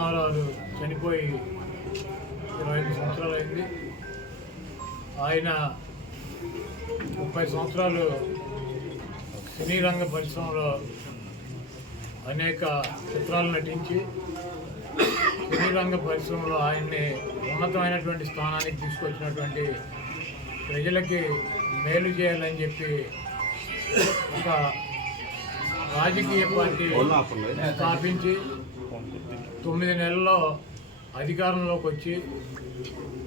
రామారావు చనిపోయి ఇరవై ఐదు సంవత్సరాలు అయింది. ఆయన ముప్పై సంవత్సరాలు సినీ రంగ పరిశ్రమలో అనేక చిత్రాలు నటించి సినీ రంగ పరిశ్రమలో ఆయన్ని ఉన్నతమైనటువంటి స్థానానికి తీసుకొచ్చినటువంటి ప్రజలకి మేలు చేయాలని చెప్పి ఒక రాజకీయ పార్టీ స్థాపించి తొమ్మిది నెలల్లో అధికారంలోకి వచ్చి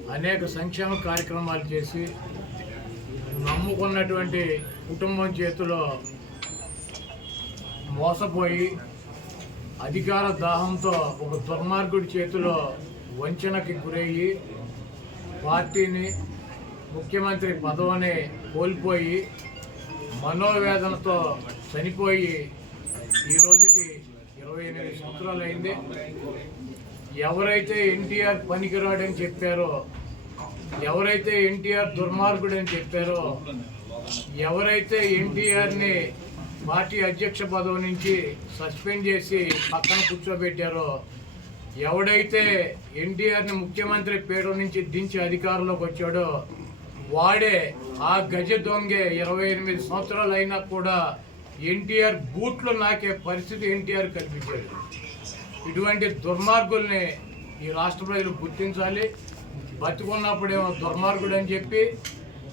అనేక సంక్షేమ కార్యక్రమాలు చేసి నమ్ముకున్నటువంటి కుటుంబం చేతిలో మోసపోయి అధికార దాహంతో ఒక దుర్మార్గుడి చేతిలో వంచనకి గురయ్యి పార్టీని ముఖ్యమంత్రి పదవిని కోల్పోయి మనోవేదనతో చనిపోయి ఈ రోజుకి ఇరవై ఎనిమిది సంవత్సరాలు అయింది ఎవరైతే ఎన్టీఆర్ పనికిరాడని చెప్పారో ఎవరైతే ఎన్టీఆర్ దుర్మార్గుడని చెప్పారో ఎవరైతే ఎన్టీఆర్ని పార్టీ అధ్యక్ష పదవి నుంచి సస్పెండ్ చేసి పక్కన కూర్చోబెట్టారో ఎవడైతే ఎన్టీఆర్ని ముఖ్యమంత్రి పేరు నుంచి దించి అధికారంలోకి వచ్చాడో వాడే ఆ గజ దొంగే ఇరవై ఎనిమిది సంవత్సరాలు అయినా కూడా ఎన్టీఆర్ బూట్లు నాకే పరిస్థితి ఎన్టీఆర్ కల్పించాడు ఇటువంటి దుర్మార్గుల్ని ఈ రాష్ట్ర ప్రజలు గుర్తించాలి. బతుకున్నప్పుడేమో దుర్మార్గుడు అని చెప్పి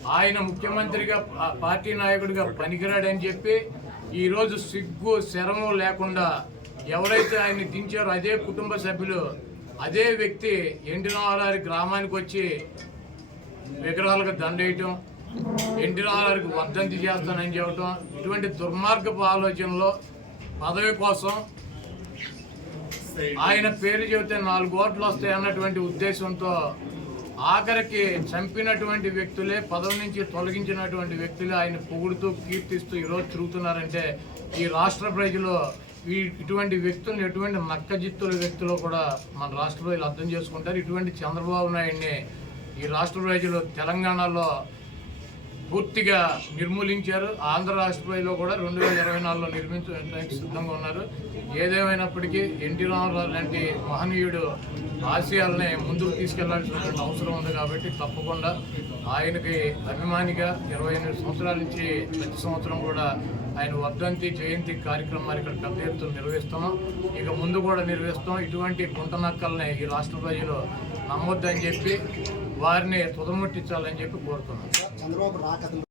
ఆయన ముఖ్యమంత్రిగా పార్టీ నాయకుడిగా పనికిరాడని చెప్పి ఈరోజు సిగ్గు శరము లేకుండా ఎవరైతే ఆయన్ని దించారో అదే కుటుంబ సభ్యులు అదే వ్యక్తి ఎండినవారి గ్రామానికి వచ్చి విగ్రహాలకు దండేయటం ఎన్టీ రామారావుకి వర్ధంతి చేస్తానని చెప్పటం ఇటువంటి దుర్మార్గపు ఆలోచనలో పదవి కోసం ఆయన పేరు చెబితే నాలుగు ఓట్లు వస్తాయి అన్నటువంటి ఉద్దేశంతో ఆఖరికి చంపినటువంటి వ్యక్తులే పదవి నుంచి తొలగించినటువంటి వ్యక్తులే ఆయన పొగుడుతూ కీర్తిస్తూ ఈరోజు తిరుగుతున్నారంటే ఈ రాష్ట్ర ప్రజలు ఈ ఇటువంటి వ్యక్తులను ఎటువంటి నక్కజిత్తుల వ్యక్తులు కూడా మన రాష్ట్ర ప్రజలు అర్థం చేసుకుంటారు. ఇటువంటి చంద్రబాబు నాయుడిని ఈ రాష్ట్ర ప్రజలు తెలంగాణలో పూర్తిగా నిర్మూలించారు. ఆంధ్ర రాష్ట్ర ప్రజలు కూడా రెండు వేల ఇరవై నాలుగులో నిర్మించడానికి సిద్ధంగా ఉన్నారు. ఏదేమైనప్పటికీ ఎన్టీ రామారావు లాంటి మహనీయుడు ఆశయాలని ముందుకు తీసుకెళ్ళాల్సినటువంటి అవసరం ఉంది కాబట్టి తప్పకుండా ఆయనకి అభిమానిగా ఇరవై ఎనిమిది సంవత్సరాల నుంచి ప్రతి సంవత్సరం కూడా ఆయన వర్ధంతి జయంతి కార్యక్రమాలు ఇక్కడ పెద్ద ఎత్తున నిర్వహిస్తున్నాం ఇక ముందు కూడా నిర్వహిస్తాం ఇటువంటి గుంటనక్కల్ని ఈ రాష్ట్ర ప్రజలు నమ్మొద్దని చెప్పి వారిని తుదముట్టించాలని చెప్పి కోరుతున్నాను.